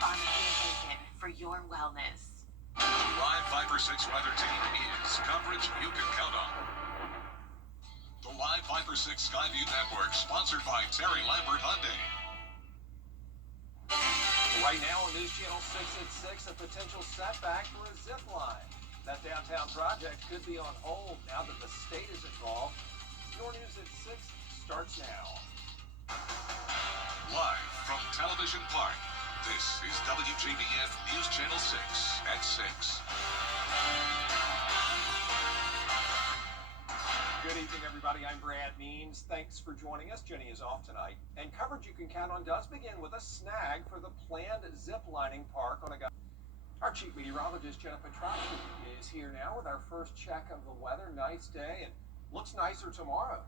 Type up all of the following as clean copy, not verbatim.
on the bandwagon for your wellness. Live 5/6 weather team is coverage you can count on. The Live 5/6 Skyview Network, sponsored by Terry Lambert Hyundai. Right now on News Channel 6 at 6, a potential setback for a zip line. That downtown project could be on hold now that the state is involved. Your News at 6 starts now. Live from Television Park, this is WJBF News Channel 6 at 6. Good evening, everybody. I'm Brad Means. Thanks for joining us. Jenny is off tonight. And coverage you can count on does begin with a snag for the planned zip lining park on Augusta. Our chief meteorologist, Jenna Petracci, is here now with our first check of the weather. Nice day, and looks nicer tomorrow.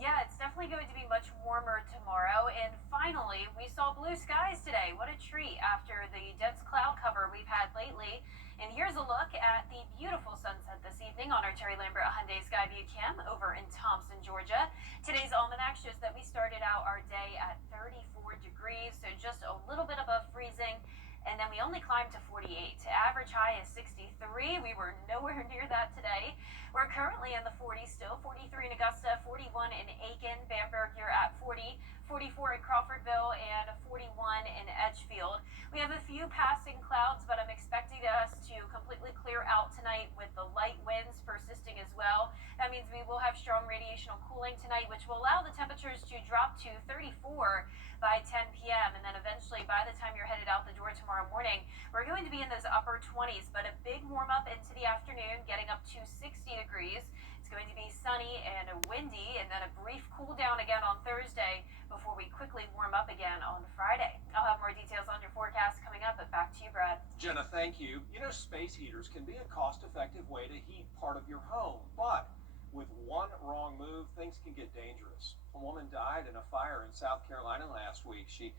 Yeah, it's definitely going to be much warmer tomorrow. And finally, we saw blue skies today. What a treat after the dense cloud cover we've had lately. And here's a look at the beautiful sunset this evening on our Terry Lambert Hyundai Skyview Cam over in Thompson, Georgia. Today's almanac shows that we started out our day at 34 degrees, so just a little bit above freezing. And then we only climbed to 48. Average high is 63. We were nowhere near that today. We're currently in the 40s still. 43 in Augusta, 41 in Aiken, Bamberg, you're at 40, 44 in Crawfordville, and 41 in Edgefield. We have a few passing clouds, but I'm expecting us to completely clear out tonight with the light winds persisting as well. That means we will have strong radiational cooling tonight, which will allow the temperatures to drop to 34 by 10 p.m. And then eventually, by the time you're headed out the door tomorrow morning, we're going to be in those upper 20s, but a big warm up into the afternoon, getting up to 60 degrees. It's going to be sunny and windy, and then a brief cool down again on Thursday before we quickly warm up again on Friday. I'll have more details on your forecast coming up, but back to you, Brad. Jenna, thank you. You know, space heaters can be a cost-effective way to heat part of your home, but with one wrong move, things can get dangerous. A woman died in a fire in South Carolina last week. She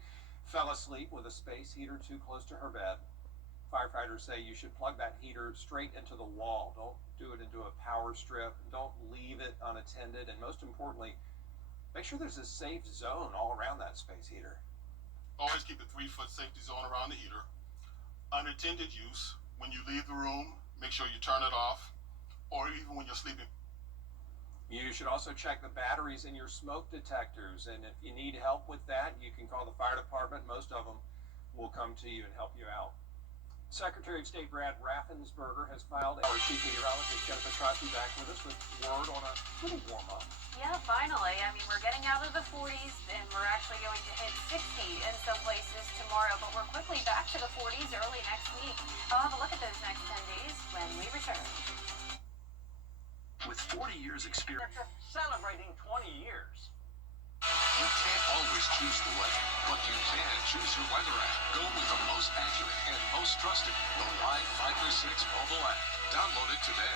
fell asleep with a space heater too close to her bed. Firefighters say you should plug that heater straight into the wall. Don't do it into a power strip. Don't leave it unattended. And most importantly, make sure there's a safe zone all around that space heater. Always keep a 3-foot safety zone around the heater. Unattended use, when you leave the room, make sure you turn it off, or even when you're sleeping. You should also check the batteries in your smoke detectors, and if you need help with that, you can call the fire department. Most of them will come to you and help you out. Secretary of State Brad Raffensperger has filed. Our chief meteorologist, Jenna Petracci, back with us with word on a pretty warm up. Yeah, finally. I mean, we're getting out of the 40s, and we're actually going to hit 60 in some places tomorrow, but we're quickly back to the 40s early next week. I'll have a look at those next 10 days when we return. With 40 years experience, Celebrating 20 years. you can't always choose the weather, but you can choose your weather app. Go with the most accurate and most trusted, the Live 5/6 mobile app. Download it today.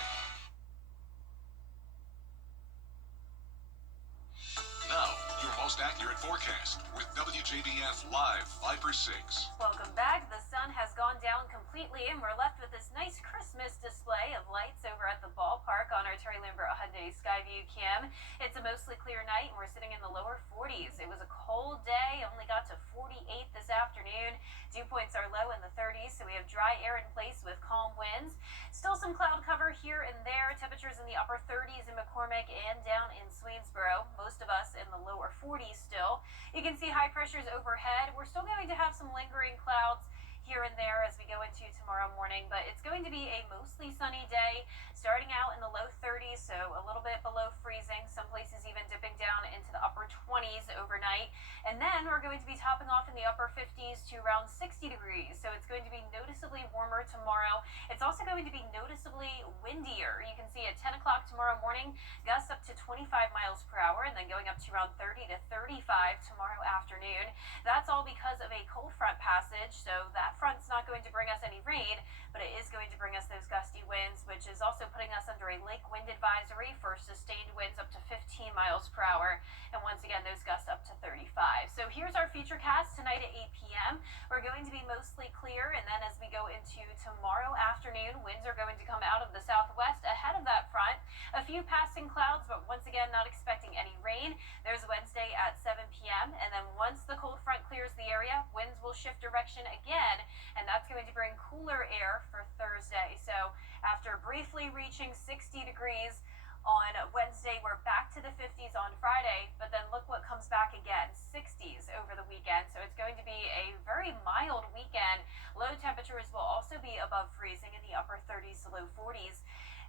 Now, your most accurate forecast with WJBF Live 5/6. Welcome back. The sun has gone down completely, and we're left with this nice Christmas display of lights over at the ballpark on our Terry Lambert Hyundai Skyview Cam. It's a mostly clear night, and we're sitting in the lower 40s. It was a cold day, only got to 48 this afternoon. Dew points are low in the 30s, so we have dry air in place with calm winds. Still some cloud cover here and there. Temperatures in the upper 30s in McCormick and down in Swainsboro. Most of us in the lower 40s still. You can see high pressures overhead. We're still going to have some lingering clouds here and there as we go into tomorrow morning, but it's going to be a mostly sunny day, starting out in the low 30s, so a little bit below freezing, some places even dipping down into the upper 20s overnight, and then we're going to be topping off in the upper 50s to around 60 degrees, so it's going to be noticeably warmer tomorrow. It's also going to be noticeably windier. You can see at 10 o'clock tomorrow morning, gusts up to 25 miles per hour, and then going up to around 30 to 35 tomorrow afternoon. That's all because of a cold front passage, so that front's not going to bring us any rain, but it is going to bring us those gusty winds, which is also putting us under a lake wind advisory for sustained winds up to 15 miles per hour. And once again, those gusts up to 35. So here's our future cast tonight at 8 p.m. We're going to be mostly clear, and then as we go into tomorrow afternoon, winds are going to come out of the southwest ahead of that front. A few passing clouds, but once again, not expecting any rain. There's Wednesday at 7 p.m. And then once the cold front clears the area, winds will shift direction again. and that's going to bring cooler air for Thursday. So after briefly reaching 60 degrees on Wednesday, we're back to the 50s on Friday, but then look what comes back again, 60s over the weekend. So it's going to be a very mild weekend. Low temperatures will also be above freezing in the upper 30s to low 40s.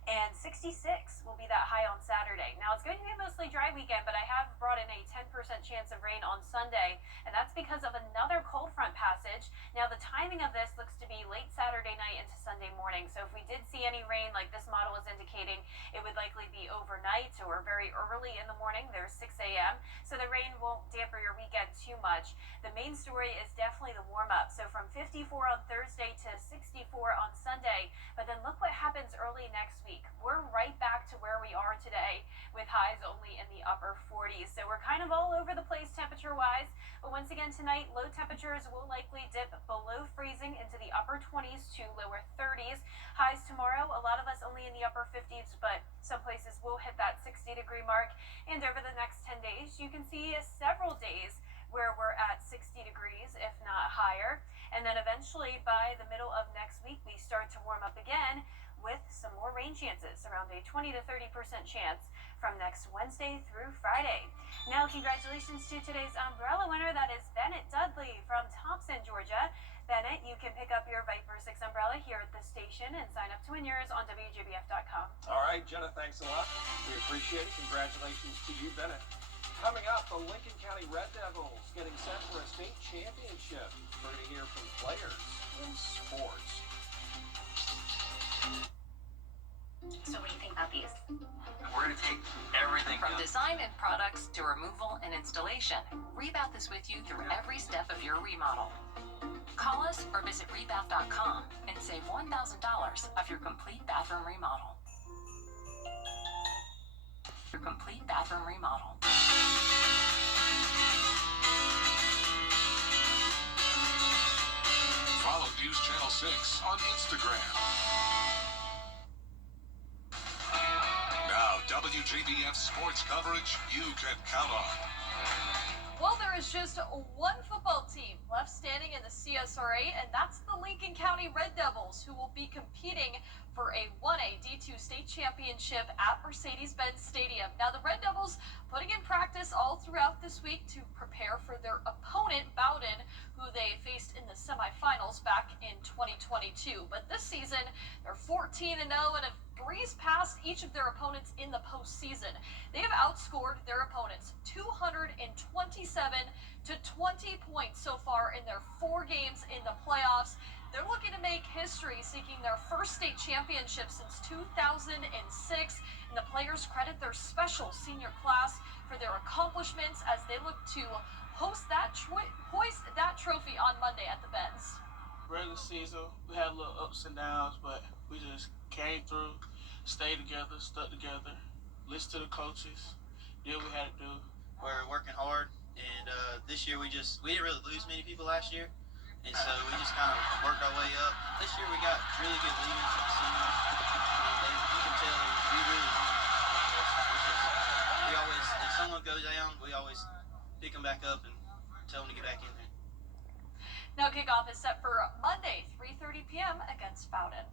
And 66 will be that high on Saturday. Now, it's going to be a mostly dry weekend, but I have brought in a 10% chance of rain on Sunday, and that's because of another cold front passage. Now, the timing of this looks to be late Saturday night into Sunday morning. So if we did see any rain, like this model is indicating, it would likely be overnight or very early in the morning. There's 6 a.m., so the rain won't damper your weekend too much. The main story is definitely the warm-up. So from 54 on Thursday to 64 on Sunday, but then look what happens early next week. We're right back to where we are today with highs only in the upper 40s. So we're kind of all over the place temperature-wise. But once again tonight, low temperatures will likely dip below freezing into the upper 20s to lower 30s. Highs tomorrow, a lot of us only in the upper 50s, but some places will hit that 60-degree mark. And over the next 10 days, you can see several days where we're at 60 degrees, if not higher. And then eventually by the middle of next week, we start to warm up again with some more rain chances, around a 20 to 30% chance from next Wednesday through Friday. Now, congratulations to today's umbrella winner. That is Bennett Dudley from Thompson, Georgia. Bennett, you can pick up your Viper 6 umbrella here at the station and sign up to win yours on WJBF.com. All right, Jenna, thanks a lot. We appreciate it. Congratulations to you, Bennett. Coming up, the Lincoln County Red Devils getting set for a state championship. We're going to hear from players in sports. So what do you think about these? We're going to take everything From done. design and products to removal and installation, Rebath is with you through every step of your remodel. Call us or visit rebath.com and save $1,000 off your complete bathroom remodel. Your complete bathroom remodel. Follow News Channel 6 on Instagram. Now, WJBF sports coverage you can count on. Well, there is just one football team left standing in the CSRA, and that's the Lincoln County Red Devils, who will be competing for a 1A D2 state championship at Mercedes-Benz Stadium. Now, the Red Devils putting in practice all throughout this week to prepare for their opponent, Bowden, who they faced in the semifinals back in 2022. But this season, they're 14-0 and have breezed past each of their opponents in the postseason. They have outscored their opponents 227 to 20 points so far in their 4 games in the playoffs. They're looking to make history, seeking their first state championship since 2006, and the players credit their special senior class for their accomplishments as they look to hoist that trophy on Monday at the Benz. Regular season, we had a little ups and downs, but we just came through, stayed together, stuck together, listened to the coaches, did what we had to do. We're working hard, and this year we didn't really lose many people last year, and so we just kind of worked our way up. This year we got really good leaders from the seniors, and you can tell we really want this. We always, if someone goes down, we always pick them back up and tell them to get back in there. Now kickoff is set for Monday, 3:30 p.m. against Bowden.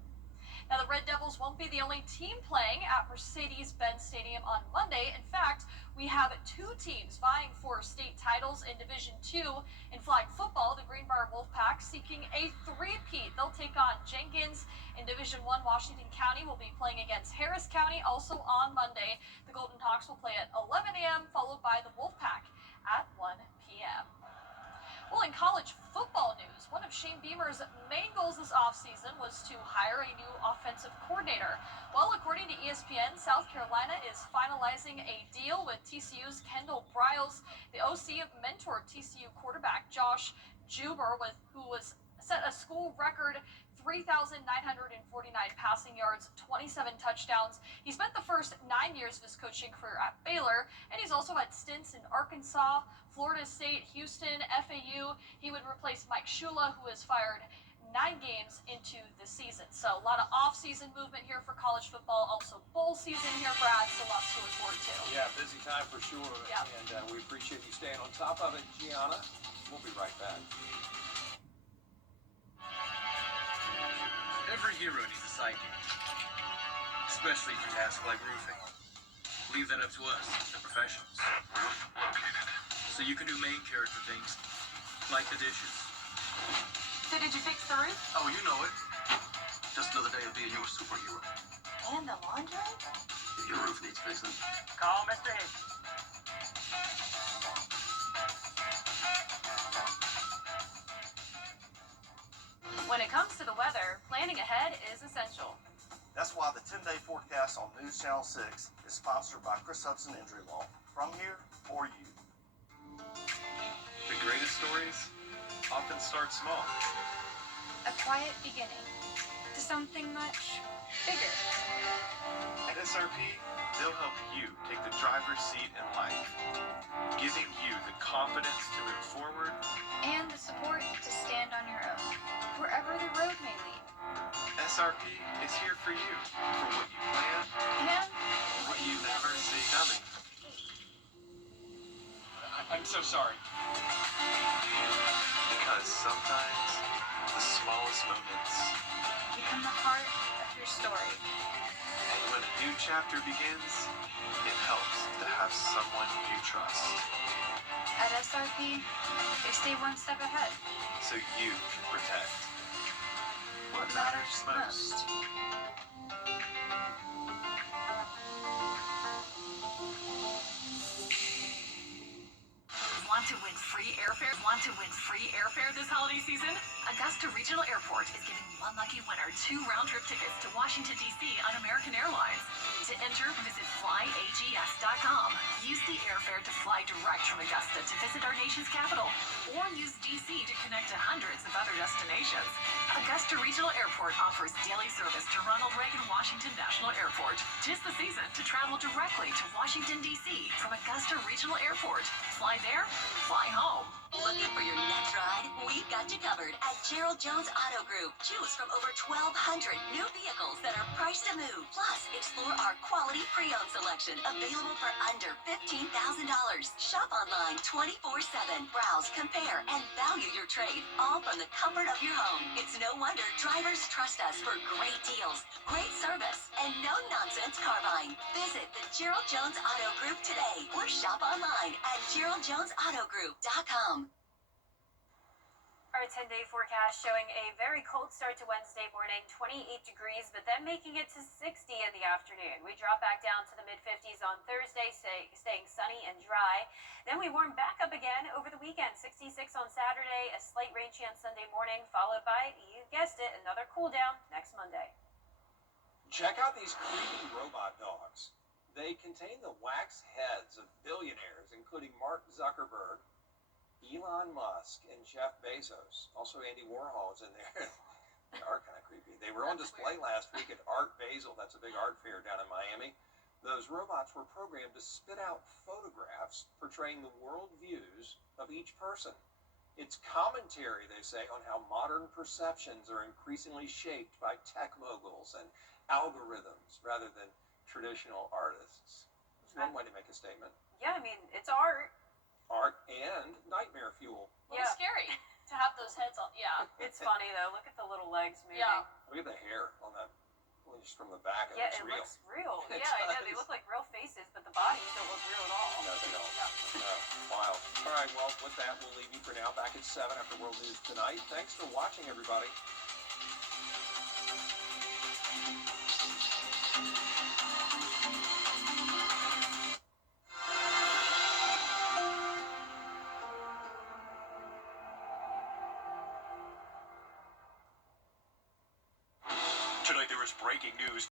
Now the Red Devils won't be the only team playing at Mercedes-Benz Stadium on Monday. In fact, we have 2 teams vying for state titles in Division II. In flag football, the Greenbrier Wolfpack seeking a 3-peat. They'll take on Jenkins. In Division I, Washington County will be playing against Harris County also on Monday. The Golden Hawks will play at 11 a.m., followed by the Wolfpack at 1 p.m. Well, in college football news, one of Shane Beamer's main goals this offseason was to hire a new offensive coordinator. Well, according to ESPN, South Carolina is finalizing a deal with TCU's Kendall Briles. The OC mentored TCU quarterback Josh Juber, who was set a school record 3,949 passing yards, 27 touchdowns. He spent the first 9 years of his coaching career at Baylor, and he's also had stints in Arkansas, Florida State, Houston, FAU. He would replace Mike Shula, who was fired 9 games into the season. So a lot of off-season movement here for college football. Also bowl season here, Brad, so lots to look forward to. Yeah, busy time for sure. Yeah. And we appreciate you staying on top of it, Gianna. We'll be right back. hero needs a sidekick, especially for tasks like roofing. Leave that up to us, the professionals. So you can do main character things, like the dishes. So did you fix the roof? Oh, you know it. Just another day of being your superhero. And the laundry? If your roof needs fixing, Call Mr. Hicks. When it comes to the weather, planning ahead is essential. That's why the 10-day forecast on News Channel 6 is sponsored by Chris Hudson Injury Law. From here, for you. The greatest stories often start small. A quiet beginning to something much bigger. At SRP, they'll help you take the driver's seat in life, giving you the confidence to move forward And the support to stand on your own, wherever the road may lead. SRP is here for you, for what you plan, And what you never see coming. I'm so sorry. Because sometimes the smallest moments, become the heart of your story. and when a new chapter begins, it helps to have someone you trust, At SRP, they stay one step ahead. so you can protect what matters most. Want to win free airfare? Want to win free airfare this holiday season? Augusta Regional Airport is giving one lucky winner 2 round-trip tickets to Washington, D.C. on American Airlines. To enter, visit flyags.com. Use the airfare to fly direct from Augusta to visit our nation's capital, or use D.C. to connect to hundreds of other destinations. Augusta Regional Airport offers daily service to Ronald Reagan Washington National Airport. 'Tis the season to travel directly to Washington, D.C. from Augusta Regional Airport. Fly there, fly home. Looking for your next ride? We've got you covered at Gerald Jones Auto Group. Choose from over 1,200 new vehicles that are priced to move. Plus, explore our quality pre-owned selection available for under $15,000. Shop online 24/7. Browse, compare, and value your trade, all from the comfort of your home. It's no wonder drivers trust us for great deals, great service, and no-nonsense car buying. Visit the Gerald Jones Auto Group today or shop online at GeraldJonesAutoGroup.com. Our 10-day forecast showing a very cold start to Wednesday morning, 28 degrees, but then making it to 60 in the afternoon. We drop back down to the mid-50s on Thursday, staying sunny and dry. Then we warm back up again over the weekend, 66 on Saturday, a slight rain chance Sunday morning, followed by, you guessed it, another cool down next Monday. Check out these creepy robot dogs. They contain the wax heads of billionaires, including Mark Zuckerberg, Elon Musk, and Jeff Bezos. Also, Andy Warhol is in there. They are kind of creepy. They were on display last week at Art Basel. That's a big art fair down in Miami. Those robots were programmed to spit out photographs portraying the world views of each person. It's commentary, they say, on how modern perceptions are increasingly shaped by tech moguls and algorithms rather than traditional artists. It's one way to make a statement. Yeah, I mean, it's art. Art and nightmare fuel. A little scary to have those heads on. Yeah. It's funny, though. Look at the little legs moving. Yeah. Look at the hair on that, well, just from the back. Yeah, It it looks looks real. real. It Yeah, I know. They does. look like real faces, but the bodies don't look real at all. No, they don't. No, wild. All right, well, with that, we'll leave you for now. Back at 7 after World News Tonight. Thanks for watching, everybody. Tonight there is breaking news.